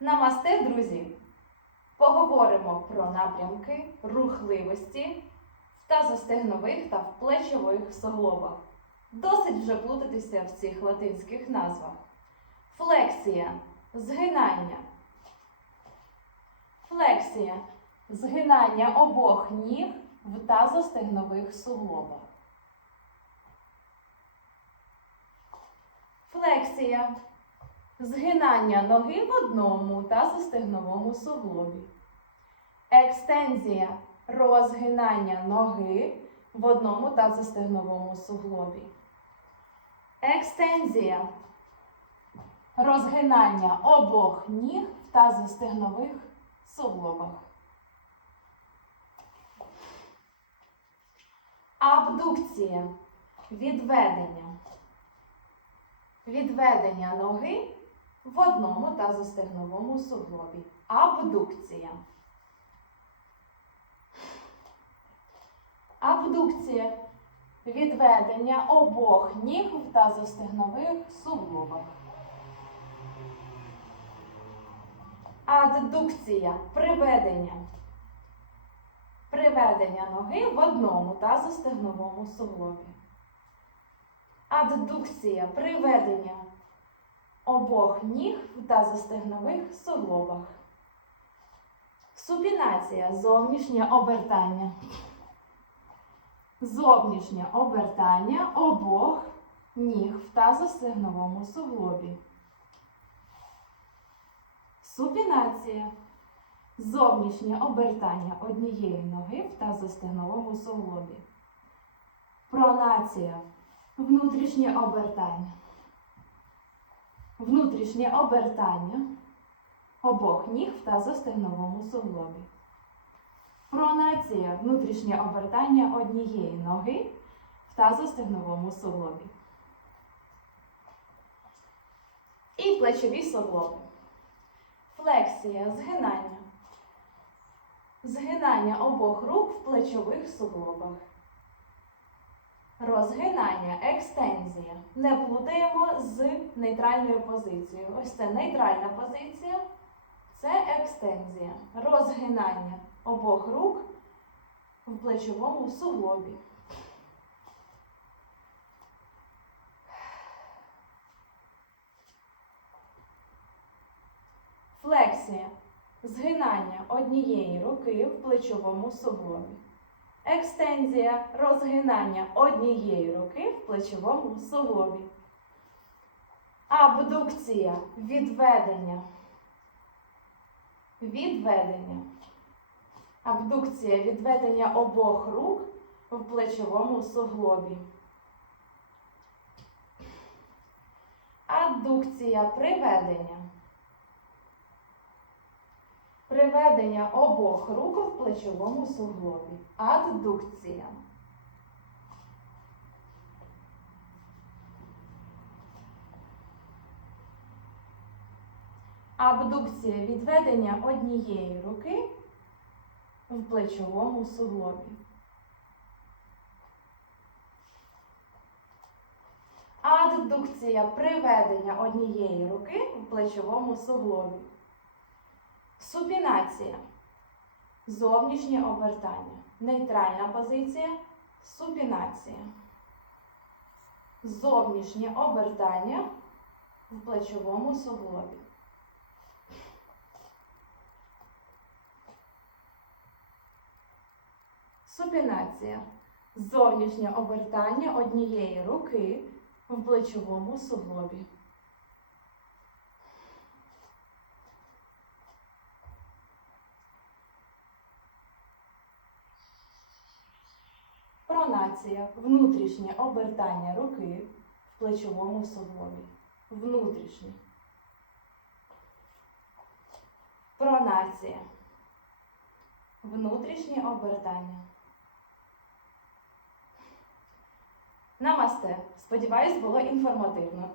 Намасте, друзі! Поговоримо про напрямки рухливості в тазостегнових та плечових суглобах. Досить вже плутатися в цих латинських назвах. Флексія згинання. Флексія згинання обох ніг в тазостегнових суглобах. Флексія Згинання ноги в одному тазостегновому суглобі. Екстензія розгинання ноги в одному тазостегновому суглобі. Екстензія розгинання обох ніг в тазостегнових суглобах. Абдукція відведення. Відведення ноги в одному тазостегновому суглобі. Абдукція. Абдукція. Відведення обох ніг в тазостегнових суглобах. Аддукція. Приведення. Приведення ноги в одному тазостегновому суглобі. Аддукція. Приведення обох ніг в тазостегнових суглобах. Супінація зовнішнє обертання. Зовнішнє обертання обох ніг в тазостегновому суглобі. Супінація. Зовнішнє обертання однієї ноги в тазостегновому суглобі. Пронація. Внутрішнє обертання внутрішнє обертання обох ніг в тазостегновому суглобі. Пронація внутрішнє обертання однієї ноги в тазостегновому суглобі. І плечові суглоби. Флексія згинання. Згинання обох рук в плечових суглобах. Розгинання, екстензія. Не плутаємо з нейтральною позицією. Ось це нейтральна позиція, це екстензія. Розгинання обох рук в плечовому суглобі. Флексія. Згинання однієї руки в плечовому суглобі. Екстензія розгинання однієї руки в плечовому суглобі. Абдукція відведення. Відведення. Абдукція відведення обох рук в плечовому суглобі. Аддукція приведення. Приведення обох рук в плечовому суглобі. Аддукція. Абдукція відведення однієї руки в плечовому суглобі. Аддукція приведення однієї руки в плечовому суглобі. Супінація. Зовнішнє обертання. Нейтральна позиція. Супінація. Зовнішнє обертання в плечовому суглобі. Супінація. Зовнішнє обертання однієї руки в плечовому суглобі. Пронація. Внутрішнє обертання руки в плечовому суглобі. Внутрішнє. Пронація. Внутрішнє обертання. Намасте. Сподіваюсь, було інформативно.